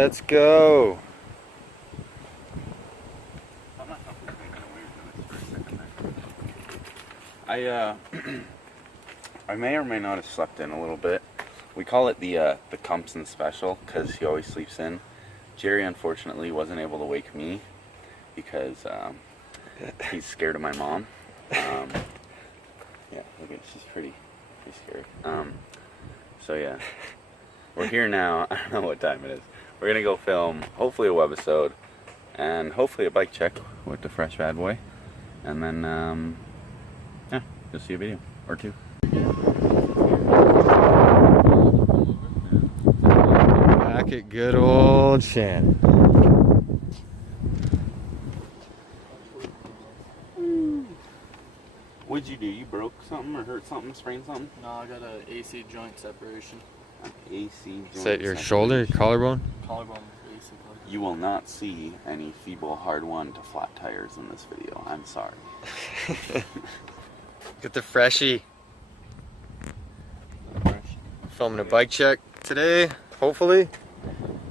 Let's go. I may or may not have slept in a little bit. We call it the Cumpson special because he always sleeps in. Jerry unfortunately wasn't able to wake me because he's scared of my mom. Yeah, look at, she's pretty scary. So yeah, we're here now. I don't know what time it is. We're gonna go film hopefully a webisode and hopefully a bike check with the fresh bad boy, and then yeah, you'll see a video or two. Back at good old Shannon. What'd you do? You broke something or hurt something, sprained something? No, I got an AC joint separation. An AC joint Is that your separation. shoulder, your collarbone? Collarbone, basically. You will not see any feeble hard one to flat tires in this video. I'm sorry. Get the freshie. Filming a bike check today, hopefully.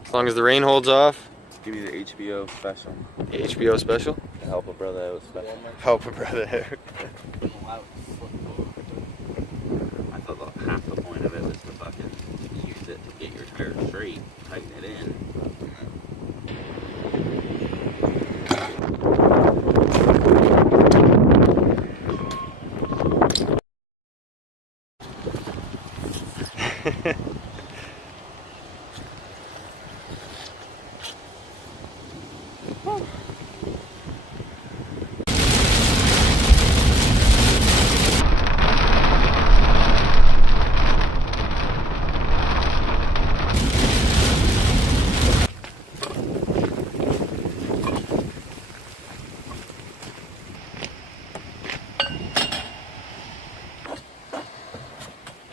As long as the rain holds off. Give me the HBO special. The HBO special? To help a brother out special. Help a brother out. I thought half the point of it was to fucking use it to get your tire straight, tighten it in.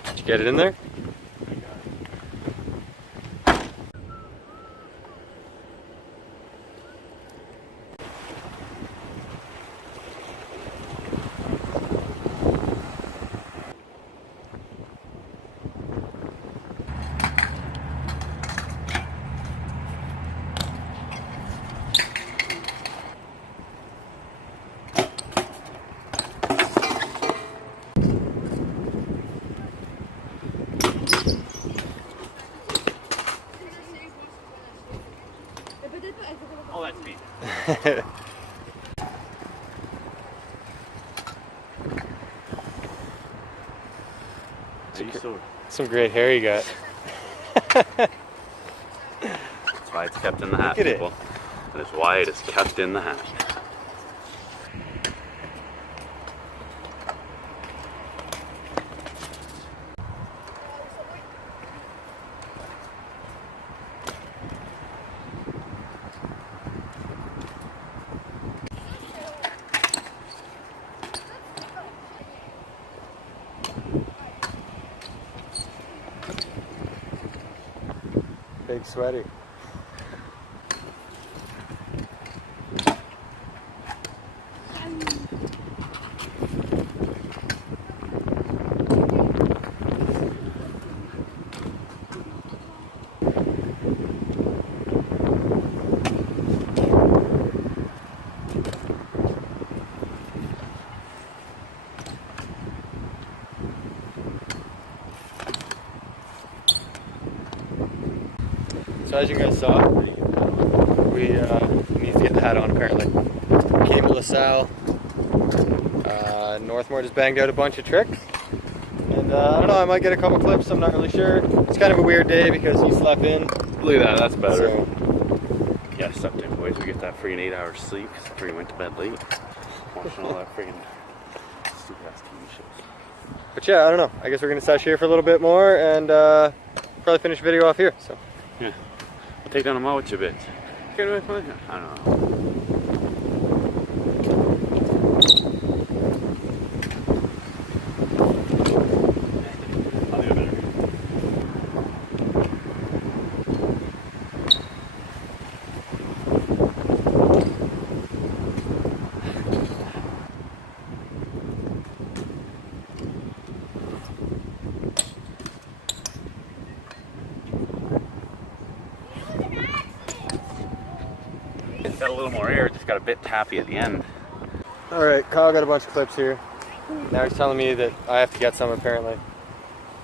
Did you get it in there? Oh, that's me. Some great hair you got. That's why it's kept in the hat, Look at people. That is why it is kept in the hat. Big sweaty. So as you guys saw, we need to get the hat on apparently. Came to LaSalle. Northmore just banged out a bunch of tricks. And I don't know, I might get a couple clips, I'm not really sure. It's kind of a weird day because you slept in. Look at that, that's better. So, Yeah, slept in, boys. We get that friggin' 8 hours sleep because we went to bed late. Watching all that friggin' stupid ass TV shows. but yeah, I don't know. I guess we're gonna sesh here for a little bit more and probably finish the video off here. So Yeah. I'll take down a mulch a bit. I don't know. Got a little more air, just got a bit taffy at the end. Alright, Kyle got a bunch of clips here. Now he's telling me that I have to get some apparently.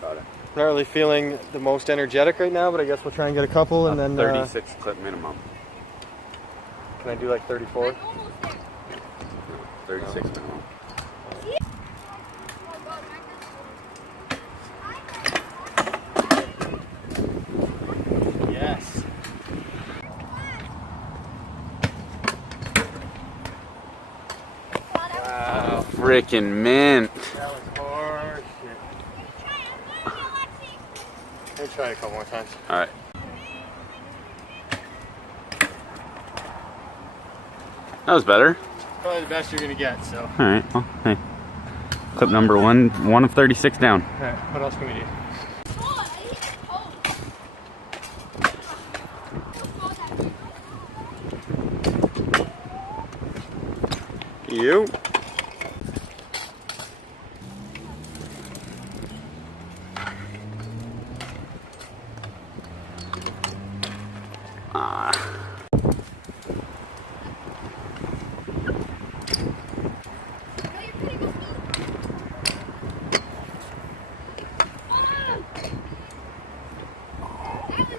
Got it. Not really feeling the most energetic right now, but I guess we'll try and get a couple and then 36 clip minimum. Can I do like 34? 36 minimum. Yes. Wow. Freaking mint. That was hard. Let me try it a couple more times. Alright. That was better. Probably the best you're gonna get, so. Alright, well, hey. Clip number 1 of 36 down. Alright, what else can we do? You.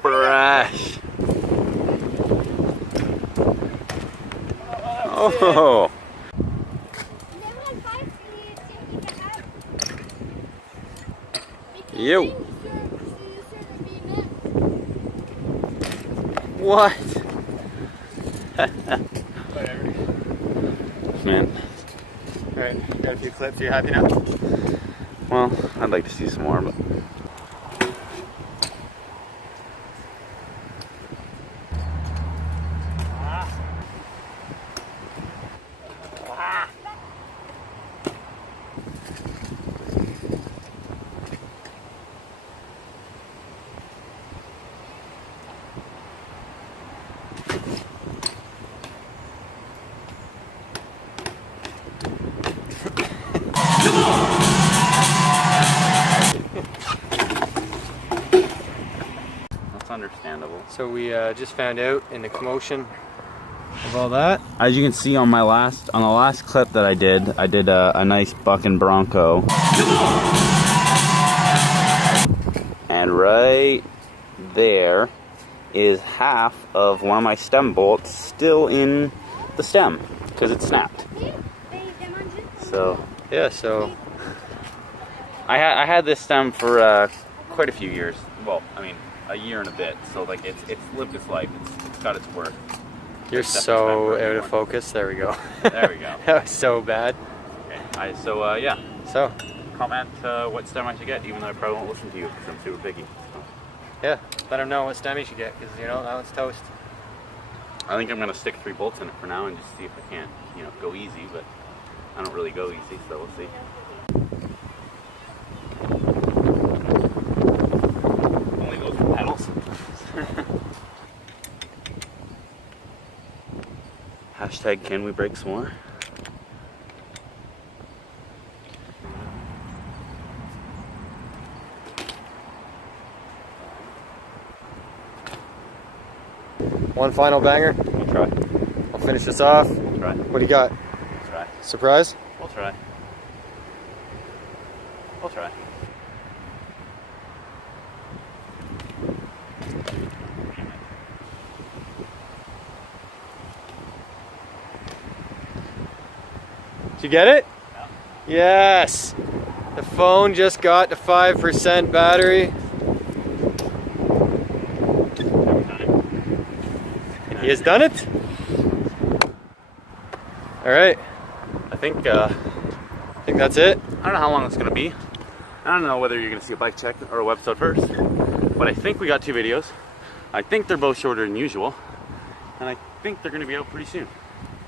Fresh. Oh. Yo. What? Whatever. Man. Alright, got a few clips. Are you happy now? Well, I'd like to see some more, but. Understandable. So we just found out in the commotion of all that. As you can see on the last clip that I did a nice bucking bronco. And right there is half of one of my stem bolts still in the stem because it snapped. So yeah, so I had this stem for quite a few years. Well, I mean, a year and a bit. So like it's lived its life. It's got its worth. You're so out of focus. There we go. There we go. That was so bad. Okay. So yeah. So comment what stem I should get, even though I probably won't listen to you because I'm super picky. So. Yeah, let him know what stem you should get because you know that one's toast. I think I'm gonna stick 3 bolts in it for now and just see if I can, go easy. But I don't really go easy, so we'll see. Only those are pedals. Hashtag can we break some more? One final banger. We'll try. I'll finish this off. We'll try. What do you got? We'll try. Surprise? We'll try. We'll try. Did you get it? Yeah. Yes! The phone just got to 5% battery. He has done it? Alright. I think that's it. I don't know how long it's going to be. I don't know whether you're going to see a bike check or a website first. But I think we got 2 videos. I think they're both shorter than usual. And I think they're going to be out pretty soon.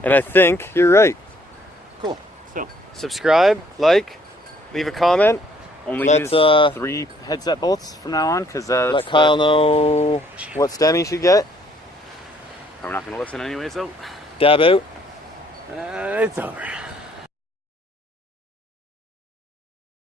And I think you're right. Cool. So, subscribe, like, leave a comment. only Let's, use 3 headset bolts from now on because let Kyle know what stem he should get. We're not going to listen anyways though. Dab out. It's over.